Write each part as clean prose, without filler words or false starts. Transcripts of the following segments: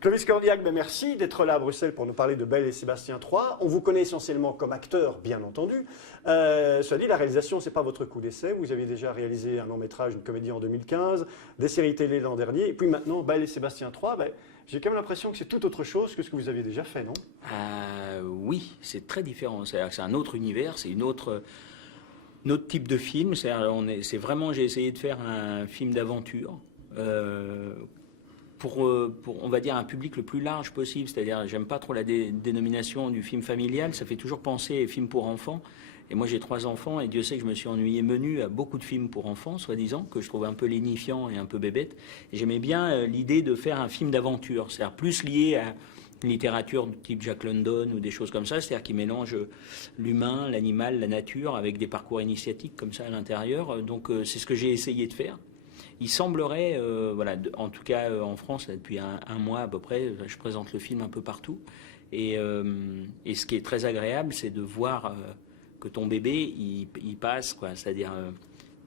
Clovis Cornillac, ben merci d'être là à Bruxelles pour nous parler de Belle et Sébastien 3. On vous connaît essentiellement comme acteur, bien entendu. Cela dit, la réalisation, ce n'est pas votre coup d'essai. Vous aviez déjà réalisé un long-métrage, une comédie en 2015, des séries télé l'an dernier, et puis maintenant, Belle et Sébastien 3. Ben, j'ai quand même l'impression que c'est tout autre chose que ce que vous aviez déjà fait, non? Oui, c'est très différent. C'est-à-dire que c'est un autre univers, c'est notre type de film. C'est vraiment, j'ai essayé de faire un film d'aventure. Pour, on va dire, un public le plus large possible. C'est-à-dire, j'aime pas trop la dénomination du film familial, ça fait toujours penser film pour enfants. Et moi, j'ai 3 enfants, et Dieu sait que je me suis ennuyé menu à beaucoup de films pour enfants, soi-disant, que je trouve un peu lénifiants et un peu bébêtes. Et j'aimais bien l'idée de faire un film d'aventure, c'est-à-dire plus lié à une littérature du type Jack London ou des choses comme ça, c'est-à-dire qui mélange l'humain, l'animal, la nature, avec des parcours initiatiques comme ça à l'intérieur. Donc, c'est ce que j'ai essayé de faire. Il semblerait, voilà, en tout cas en France, là, depuis un mois à peu près, je présente le film un peu partout. Et ce qui est très agréable, c'est de voir que ton bébé, il passe, quoi. C'est-à-dire,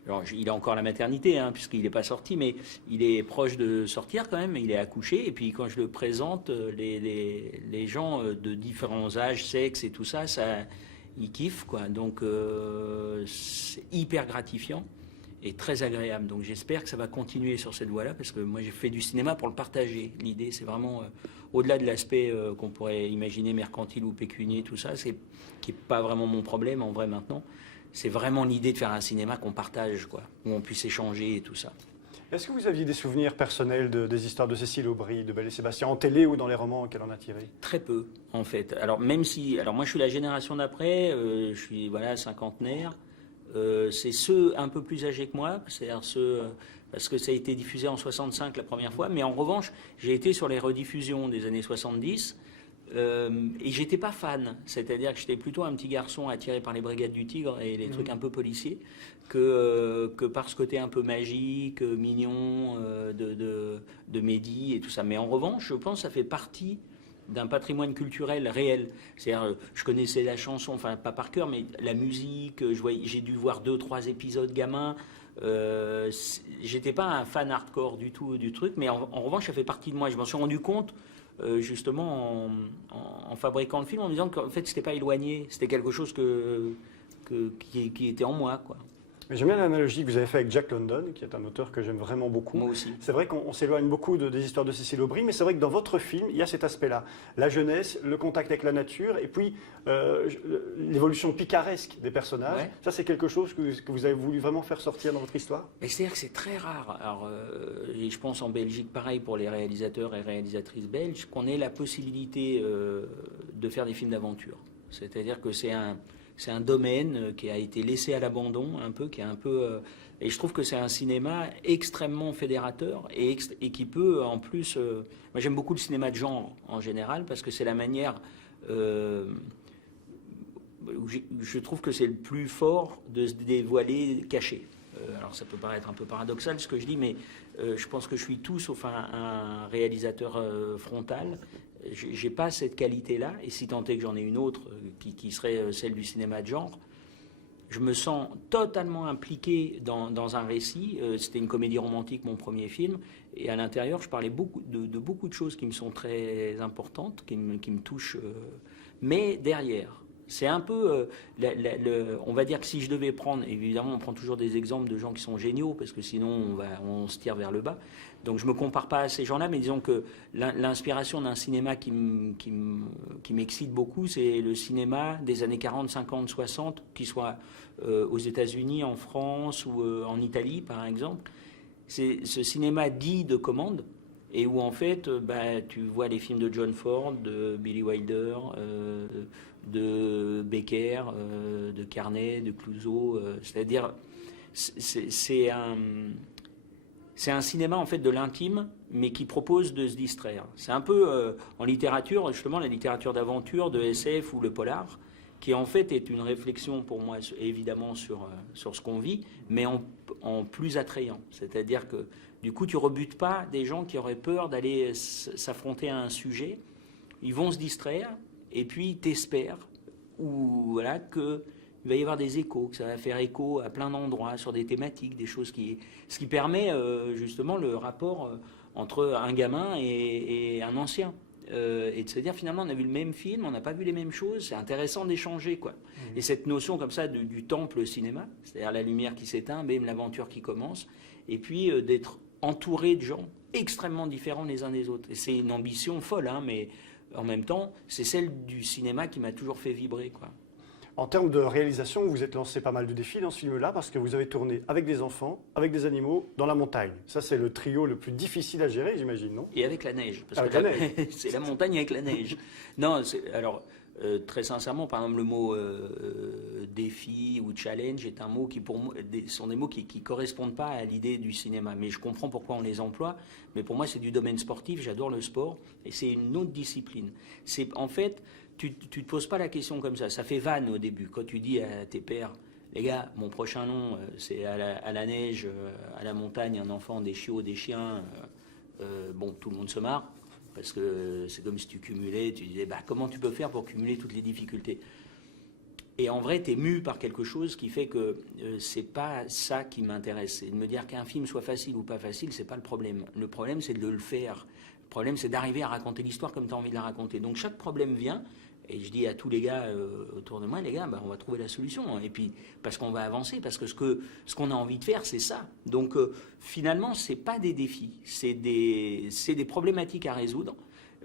alors, il a encore la maternité, hein, puisqu'il n'est pas sorti, mais il est proche de sortir quand même, il est accouché. Et puis quand je le présente, les gens de différents âges, sexes et tout ça, ils kiffent, quoi. Donc c'est hyper gratifiant et très agréable. Donc j'espère que ça va continuer sur cette voie-là, parce que moi j'ai fait du cinéma pour le partager. L'idée, c'est vraiment, au-delà de l'aspect qu'on pourrait imaginer mercantile ou pécunier, tout ça, qui n'est pas vraiment mon problème en vrai maintenant. C'est vraiment l'idée de faire un cinéma qu'on partage, quoi, où on puisse échanger et tout ça. Est-ce que vous aviez des souvenirs personnels des histoires de Cécile Aubry, de Belle et Sébastien, en télé ou dans les romans qu'elle en a tirés? Très peu, en fait. Alors même si, alors moi je suis la génération d'après, je suis voilà cinquantenaire. C'est ceux un peu plus âgés que moi, c'est-à-dire ceux, parce que ça a été diffusé en 65 la première fois, mais en revanche, j'ai été sur les rediffusions des années 70, et j'étais pas fan, c'est-à-dire que j'étais plutôt un petit garçon attiré par les Brigades du Tigre et les trucs un peu policiers, que par ce côté un peu magique, mignon, de Mehdi et tout ça. Mais en revanche, je pense que ça fait partie d'un patrimoine culturel réel. C'est-à-dire, je connaissais la chanson, enfin pas par cœur, mais la musique, j'ai dû voir 2-3 épisodes gamin. J'étais pas un fan hardcore du tout du truc, mais en revanche, ça fait partie de moi. Je m'en suis rendu compte justement en fabriquant le film, en me disant qu'en fait, c'était pas éloigné, c'était quelque chose qui était en moi, quoi. J'aime bien l'analogie que vous avez faite avec Jack London, qui est un auteur que j'aime vraiment beaucoup. Moi aussi. C'est vrai qu'on s'éloigne beaucoup des histoires de Cécile Aubry, mais c'est vrai que dans votre film, il y a cet aspect-là. La jeunesse, le contact avec la nature, et puis l'évolution picaresque des personnages. Ouais. Ça, c'est quelque chose que vous avez voulu vraiment faire sortir dans votre histoire? C'est-à-dire que c'est très rare. Alors, et je pense en Belgique, pareil pour les réalisateurs et réalisatrices belges, qu'on ait la possibilité de faire des films d'aventure. C'est-à-dire que c'est un domaine qui a été laissé à l'abandon, un peu, qui est un peu. Et je trouve que c'est un cinéma extrêmement fédérateur et qui peut, en plus. Moi, j'aime beaucoup le cinéma de genre en général parce que c'est la manière. Je trouve que c'est le plus fort de se dévoiler caché. Alors, ça peut paraître un peu paradoxal ce que je dis, mais je pense que je suis tout sauf un réalisateur frontal. J'ai pas cette qualité-là, et si tant est que j'en ai une autre qui serait celle du cinéma de genre, je me sens totalement impliqué dans un récit. C'était une comédie romantique, mon premier film, et à l'intérieur, je parlais de beaucoup de choses qui me sont très importantes, qui me touchent, mais derrière. C'est un peu, on va dire que si je devais prendre, évidemment on prend toujours des exemples de gens qui sont géniaux, parce que sinon on se tire vers le bas, donc je ne me compare pas à ces gens-là, mais disons que l'inspiration d'un cinéma qui m'excite beaucoup, c'est le cinéma des années 40, 50, 60, qu'il soit aux États-Unis, en France ou en Italie par exemple. C'est ce cinéma dit de commande, et où en fait tu vois les films de John Ford, de Billy Wilder, de Becker, de Carnet, de Clouzot, c'est-à-dire c'est un cinéma en fait de l'intime, mais qui propose de se distraire. C'est un peu en littérature, justement la littérature d'aventure, de SF ou le polar, qui en fait est une réflexion pour moi évidemment sur ce qu'on vit, mais en plus attrayant. C'est-à-dire que du coup tu rebutes pas des gens qui auraient peur d'aller s'affronter à un sujet, ils vont se distraire, et puis t'espères ou voilà que il va y avoir des échos, que ça va faire écho à plein d'endroits sur des thématiques, des choses ce qui permet justement le rapport entre un gamin et un ancien. Et de se dire finalement on a vu le même film, on n'a pas vu les mêmes choses, c'est intéressant d'échanger quoi. Et cette notion comme ça du temple cinéma, c'est-à-dire la lumière qui s'éteint, même l'aventure qui commence, et puis d'être entouré de gens extrêmement différents les uns des autres. Et c'est une ambition folle, hein, mais en même temps c'est celle du cinéma qui m'a toujours fait vibrer quoi. En termes de réalisation, vous êtes lancé pas mal de défis dans ce film-là parce que vous avez tourné avec des enfants, avec des animaux, dans la montagne. Ça, c'est le trio le plus difficile à gérer, j'imagine, non? Et avec la neige. Parce avec que la neige. C'est la montagne avec la neige. Non, alors, très sincèrement, par exemple, le mot défi ou challenge est un mot qui, pour moi, sont des mots qui ne correspondent pas à l'idée du cinéma. Mais je comprends pourquoi on les emploie. Mais pour moi, c'est du domaine sportif. J'adore le sport. Et c'est une autre discipline. C'est, en fait, tu ne te poses pas la question comme ça. Ça fait vanne au début. Quand tu dis à tes pères, les gars, mon prochain nom, c'est à la neige, à la montagne, un enfant, des chiots, des chiens. Bon, tout le monde se marre. Parce que c'est comme si tu cumulais, tu disais, bah, comment tu peux faire pour cumuler toutes les difficultés? Et en vrai, tu es mu par quelque chose qui fait que c'est pas ça qui m'intéresse. C'est de me dire qu'un film soit facile ou pas facile, c'est pas le problème. Le problème, c'est de le faire. Le problème, c'est d'arriver à raconter l'histoire comme tu as envie de la raconter. Donc chaque problème vient, et je dis à tous les gars autour de moi, les gars, bah, on va trouver la solution. Et puis, parce qu'on va avancer, parce que ce qu'on a envie de faire, c'est ça. Donc, finalement, c'est pas des défis, c'est des problématiques à résoudre.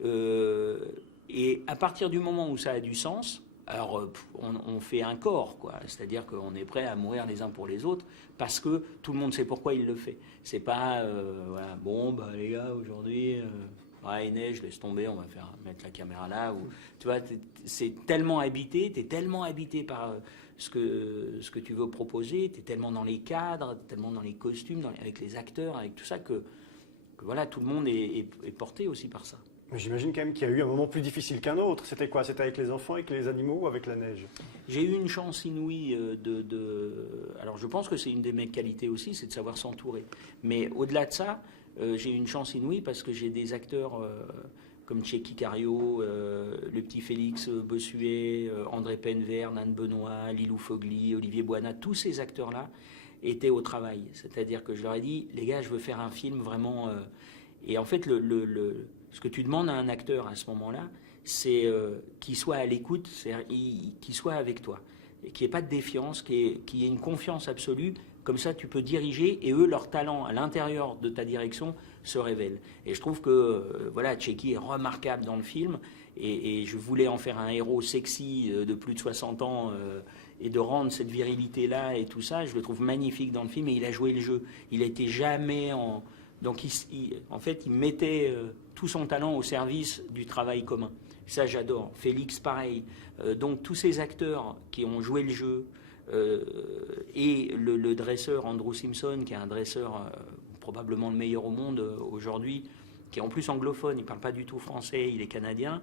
Et à partir du moment où ça a du sens, alors on fait un corps, quoi. C'est-à-dire qu'on est prêt à mourir les uns pour les autres parce que tout le monde sait pourquoi il le fait. C'est pas, voilà, bon, bah, les gars, aujourd'hui... il neige, laisse tomber, on va mettre la caméra là. Ou, tu vois, c'est tellement habité, tu es tellement habité par ce que tu veux proposer, tu es tellement dans les cadres, tellement dans les costumes, avec les acteurs, avec tout ça, que voilà, tout le monde est porté aussi par ça. Mais j'imagine quand même qu'il y a eu un moment plus difficile qu'un autre. C'était quoi? C'était avec les enfants, avec les animaux ou avec la neige? J'ai eu une chance inouïe Alors je pense que c'est une de mes qualités aussi, c'est de savoir s'entourer. Mais au-delà de ça, j'ai eu une chance inouïe parce que j'ai des acteurs comme Tchéky Cario, le petit Félix Bossuet, André Penverne, Anne Benoît, Lilou Fogli, Olivier Boinat, tous ces acteurs-là étaient au travail. C'est-à-dire que je leur ai dit, les gars, je veux faire un film vraiment... Et en fait, ce que tu demandes à un acteur à ce moment-là, c'est qu'il soit à l'écoute, c'est-à-dire qu'il soit avec toi, et qu'il n'y ait pas de défiance, qu'il y ait une confiance absolue. Comme ça, tu peux diriger et eux, leur talent à l'intérieur de ta direction se révèle. Et je trouve que voilà, Tchéky est remarquable dans le film et je voulais en faire un héros sexy de plus de 60 ans et de rendre cette virilité-là et tout ça. Je le trouve magnifique dans le film et il a joué le jeu. Il n'était jamais en... Donc, en fait, il mettait tout son talent au service du travail commun. Ça, j'adore. Félix, pareil. Donc, tous ces acteurs qui ont joué le jeu, et le dresseur Andrew Simpson, qui est un dresseur probablement le meilleur au monde aujourd'hui, qui est en plus anglophone, il ne parle pas du tout français, il est canadien.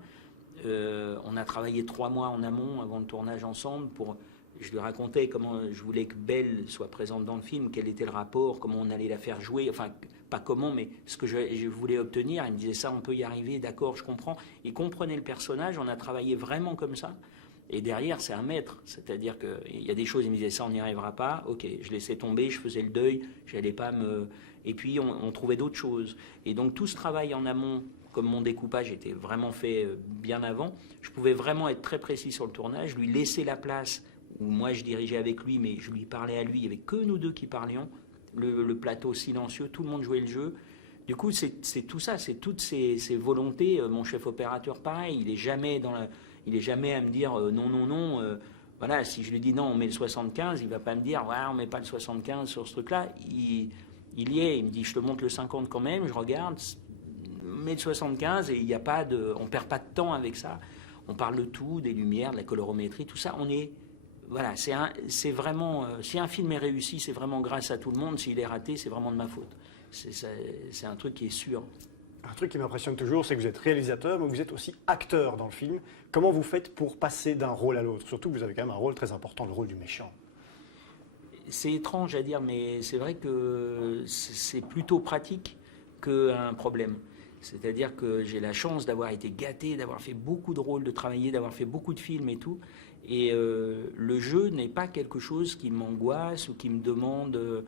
On a travaillé 3 mois en amont avant le tournage ensemble pour... Je lui racontais comment je voulais que Belle soit présente dans le film, quel était le rapport, comment on allait la faire jouer, enfin, pas comment, mais ce que je voulais obtenir. Il me disait ça, on peut y arriver, d'accord, je comprends. Il comprenait le personnage, on a travaillé vraiment comme ça. Et derrière, c'est un maître. C'est-à-dire qu'il y a des choses, il me disait ça, on n'y arrivera pas. Ok, je laissais tomber, je faisais le deuil, j'allais pas me... Et puis, on trouvait d'autres choses. Et donc, tout ce travail en amont, comme mon découpage était vraiment fait bien avant, je pouvais vraiment être très précis sur le tournage, lui laisser la place où moi je dirigeais avec lui, mais je lui parlais à lui, il n'y avait que nous deux qui parlions, le plateau silencieux, tout le monde jouait le jeu. Du coup, c'est tout ça, c'est toutes ces volontés. Mon chef opérateur, pareil, il est jamais à me dire non, non, non. Voilà, si je lui dis non, on met le 75, il ne va pas me dire ouais, on ne met pas le 75 sur ce truc-là. Il y est, il me dit je te montre le 50 quand même, je regarde, on met le 75 et il n'y a pas de, on ne perd pas de temps avec ça. On parle de tout, des lumières, de la colorométrie, tout ça, on est... Voilà, c'est vraiment... si un film est réussi, c'est vraiment grâce à tout le monde. S'il est raté, c'est vraiment de ma faute. C'est un truc qui est sûr. Un truc qui m'impressionne toujours, c'est que vous êtes réalisateur, mais vous êtes aussi acteur dans le film. Comment vous faites pour passer d'un rôle à l'autre? Surtout que vous avez quand même un rôle très important, le rôle du méchant. C'est étrange à dire, mais c'est vrai que c'est plutôt pratique qu'un problème. C'est-à-dire que j'ai la chance d'avoir été gâté, d'avoir fait beaucoup de rôles, de travailler, d'avoir fait beaucoup de films et tout. Et le jeu n'est pas quelque chose qui m'angoisse ou qui me demande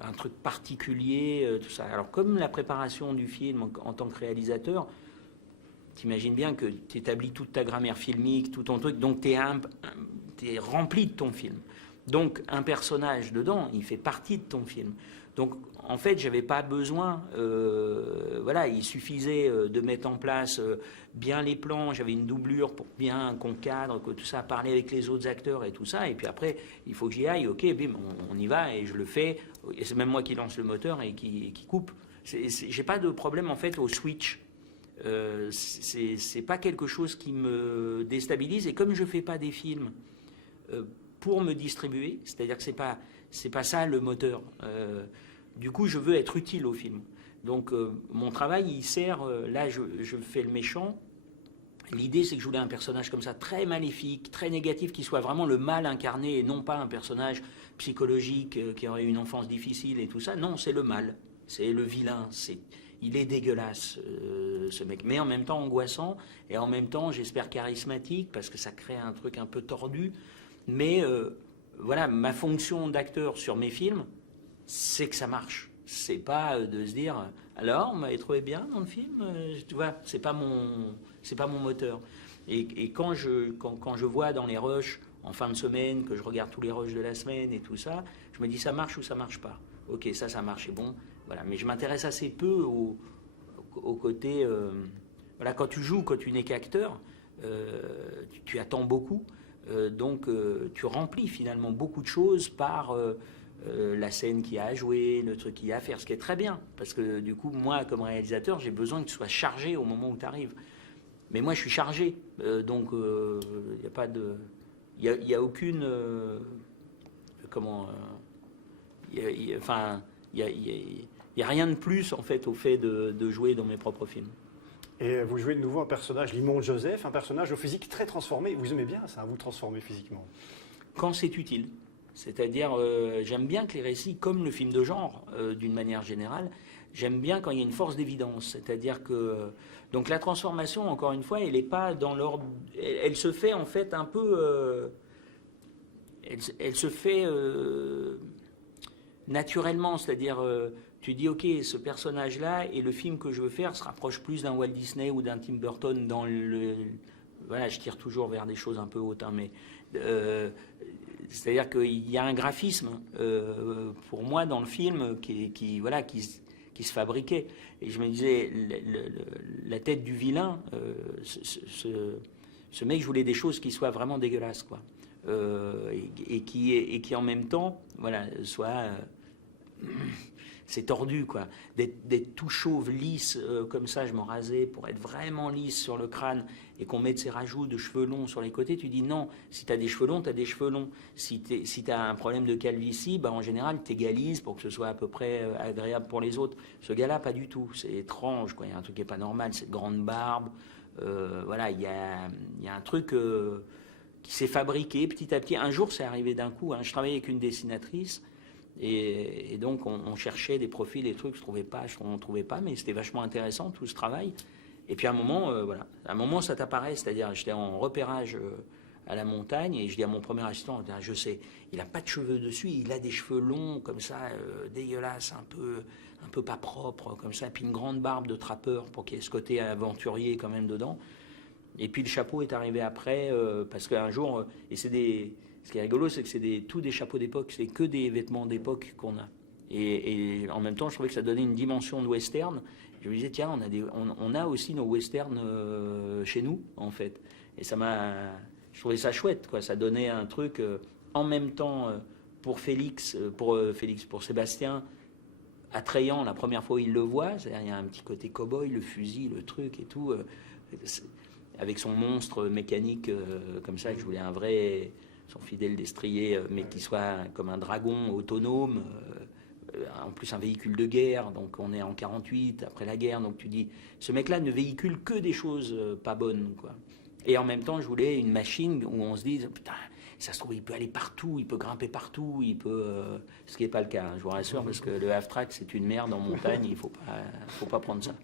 un truc particulier, tout ça. Alors comme la préparation du film en tant que réalisateur, t'imagines bien que tu établis toute ta grammaire filmique, tout ton truc, donc tu es rempli de ton film. Donc un personnage dedans, il fait partie de ton film. Donc en fait, j'avais pas besoin, voilà, il suffisait de mettre en place bien les plans, j'avais une doublure pour bien qu'on cadre, que tout ça, parler avec les autres acteurs et tout ça, et puis après, il faut que j'y aille, ok, bim, on y va, et je le fais, et c'est même moi qui lance le moteur et qui coupe. J'ai pas de problème en fait au switch. C'est pas quelque chose qui me déstabilise, et comme je fais pas des films pour me distribuer, c'est-à-dire que c'est pas ça le moteur. Du coup, je veux être utile au film. Donc, mon travail, il sert. Là, je fais le méchant. L'idée, c'est que je voulais un personnage comme ça, très maléfique, très négatif, qui soit vraiment le mal incarné et non pas un personnage psychologique qui aurait une enfance difficile et tout ça. Non, c'est le mal. C'est le vilain. Il est dégueulasse, ce mec. Mais en même temps angoissant et en même temps, j'espère, charismatique parce que ça crée un truc un peu tordu. Mais voilà, ma fonction d'acteur sur mes films, c'est que ça marche. C'est pas de se dire alors on m'avait trouvé bien dans le film, tu vois, c'est pas mon moteur. Et quand je vois dans les rushs en fin de semaine, que je regarde tous les rushs de la semaine et tout ça, je me dis ça marche ou ça marche pas. Ok, ça marche, c'est bon. Voilà, mais je m'intéresse assez peu au côté. Voilà, quand tu joues, quand tu n'es qu'acteur, tu attends beaucoup. Donc tu remplis finalement beaucoup de choses par la scène qu'il y a à jouer, le truc qu'il y a à faire, ce qui est très bien, parce que du coup, moi, comme réalisateur, j'ai besoin que tu sois chargé au moment où tu arrives. Mais moi, je suis chargé, donc il n'y a pas de... Il y a aucune... comment... Enfin, il y a rien de plus, en fait, au fait de jouer dans mes propres films. Et vous jouez de nouveau un personnage, Limon Joseph, un personnage au physique très transformé. Vous aimez bien ça, vous transformer physiquement? Quand c'est utile. C'est-à-dire, j'aime bien que les récits, comme le film de genre, d'une manière générale, j'aime bien quand il y a une force d'évidence. C'est-à-dire que... donc la transformation, encore une fois, elle n'est pas dans l'ordre... Elle se fait en fait un peu... elle se fait naturellement. C'est-à-dire, tu dis, ok, ce personnage-là et le film que je veux faire se rapproche plus d'un Walt Disney ou d'un Tim Burton dans le... Voilà, je tire toujours vers des choses un peu hautes, hein, mais... c'est-à-dire qu'il y a un graphisme pour moi dans le film qui se fabriquait. Et je me disais, la tête du vilain, ce mec, je voulais des choses qui soient vraiment dégueulasses, quoi. Et qui en même temps, voilà, soit... c'est tordu, quoi. D'être tout chauve, lisse, comme ça, je m'en rasais pour être vraiment lisse sur le crâne et qu'on mette ces rajouts de cheveux longs sur les côtés, tu dis non. Si tu as des cheveux longs, tu as des cheveux longs. Si tu as un problème de calvitie, bah, en général, tu t'égalises pour que ce soit à peu près agréable pour les autres. Ce gars-là, pas du tout. C'est étrange, quoi. Il y a un truc qui n'est pas normal, cette grande barbe. Voilà, il y a un truc qui s'est fabriqué petit à petit. Un jour, c'est arrivé d'un coup, hein. Je travaillais avec une dessinatrice. Et donc on cherchait des profils, des trucs, on ne trouvait pas, mais c'était vachement intéressant tout ce travail. Et puis à un moment, voilà, à un moment ça t'apparaît, c'est-à-dire j'étais en repérage à la montagne et je dis à mon premier assistant, je sais, il n'a pas de cheveux dessus, il a des cheveux longs comme ça, dégueulasses, un peu pas propres comme ça, et puis une grande barbe de trappeur pour qu'il y ait ce côté aventurier quand même dedans. Et puis le chapeau est arrivé après parce qu'un jour, et c'est des... Ce qui est rigolo, c'est que c'est tous des chapeaux d'époque, c'est que des vêtements d'époque qu'on a. Et en même temps, je trouvais que ça donnait une dimension de western. Je me disais, tiens, on a aussi nos westerns chez nous, en fait. Et je trouvais ça chouette, quoi. Ça donnait un truc en même temps pour pour Sébastien, attrayant la première fois où il le voit. C'est-à-dire, il y a un petit côté cow-boy, le fusil, le truc et tout. Avec son monstre mécanique comme ça, que je voulais un vrai... son fidèle destrier, mais qui soit comme un dragon autonome, en plus un véhicule de guerre, donc on est en 48, après la guerre, donc tu dis, ce mec-là ne véhicule que des choses pas bonnes, quoi. Et en même temps, je voulais une machine où on se dise, putain, ça se trouve, il peut aller partout, il peut grimper partout, ce qui n'est pas le cas, hein, je vous rassure, parce que le half-track, c'est une merde en montagne, il faut pas prendre ça.